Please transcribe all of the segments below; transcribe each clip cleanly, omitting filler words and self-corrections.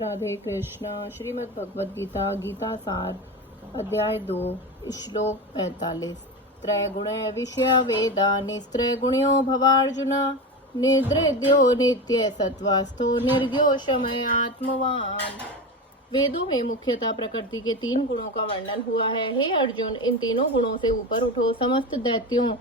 राधे कृष्णा। श्रीमद् भगवद गीता गीता सार अध्याय 2 श्लोक 45। त्रैगुण विषय वेदा निस्त्रैगुण्यो भवार्जुन निर्दृद्यो नित्य सत्वास्थो निर्ज्ञो शमय आत्मवान। वेदों में मुख्यतः प्रकृति के 3 गुणों का वर्णन हुआ है। हे अर्जुन, इन तीनों गुणों से ऊपर उठो, समस्त दैत्यों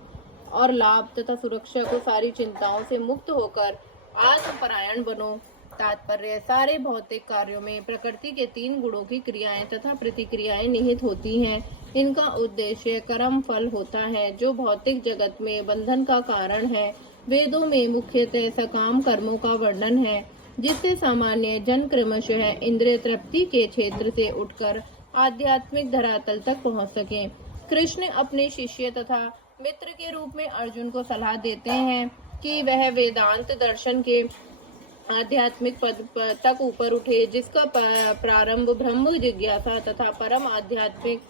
और लाभ तथा सुरक्षा को सारी चिंताओं से मुक्त होकर आत्मपरायण बनो। तात्पर्य: सारे भौतिक कार्यों में प्रकृति के 3 गुणों की क्रियाएं तथा प्रतिक्रियाएं निहित होती हैं। इनका उद्देश्य कर्म फल होता है, जो भौतिक जगत में बंधन का कारण है। वेदों में मुख्यतः सकाम कर्मों का वर्णन है, जिससे सामान्य जन क्रमशः इंद्रिय तृप्ति के क्षेत्र से उठकर आध्यात्मिक धरातल तक पहुंच सके। कृष्ण अपने शिष्य तथा मित्र के रूप में अर्जुन को सलाह देते हैं कि वह वेदांत दर्शन के आध्यात्मिक पद तक ऊपर उठे, जिसका प्रारंभ ब्रह्म जिज्ञासा तथा परम आध्यात्मिक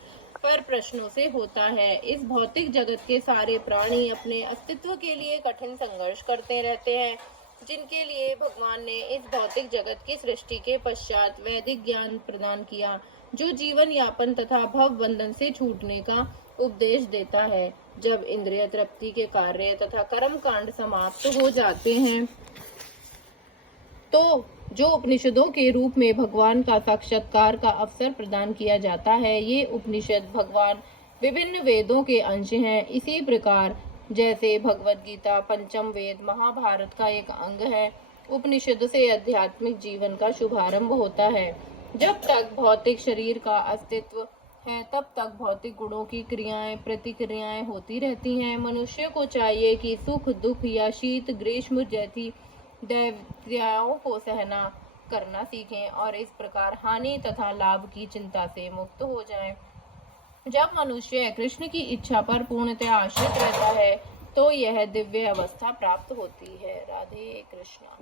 पर प्रश्नों से होता है। इस भौतिक जगत के सारे प्राणी अपने अस्तित्व के लिए कठिन संघर्ष करते रहते हैं, जिनके लिए भगवान ने इस भौतिक जगत की सृष्टि के पश्चात वैदिक ज्ञान प्रदान किया, जो जीवन यापन तथा भव बंधन से छूटने का उपदेश देता है। जब इंद्रिय तृप्ति के कार्य तथा कर्म कांड समाप्त हो जाते हैं, तो जो उपनिषदों के रूप में भगवान का साक्षात्कार का अवसर प्रदान किया जाता है। ये उपनिषद भगवान विभिन्न वेदों के अंश हैं। इसी प्रकार जैसे भगवद गीता पंचम वेद महाभारत का एक अंग है, उपनिषद से आध्यात्मिक जीवन का शुभारंभ होता है। जब तक भौतिक शरीर का अस्तित्व है, तब तक भौतिक गुणों की क्रियाएं प्रतिक्रियाएं होती रहती हैं। मनुष्य को चाहिए कि सुख दुख या शीत ग्रीष्म जैसी दैत्याओं को सहना करना सीखें और इस प्रकार हानि तथा लाभ की चिंता से मुक्त हो जाएं। जब मनुष्य कृष्ण की इच्छा पर पूर्णतः आश्रित रहता है, तो यह दिव्य अवस्था प्राप्त होती है। राधे कृष्णा।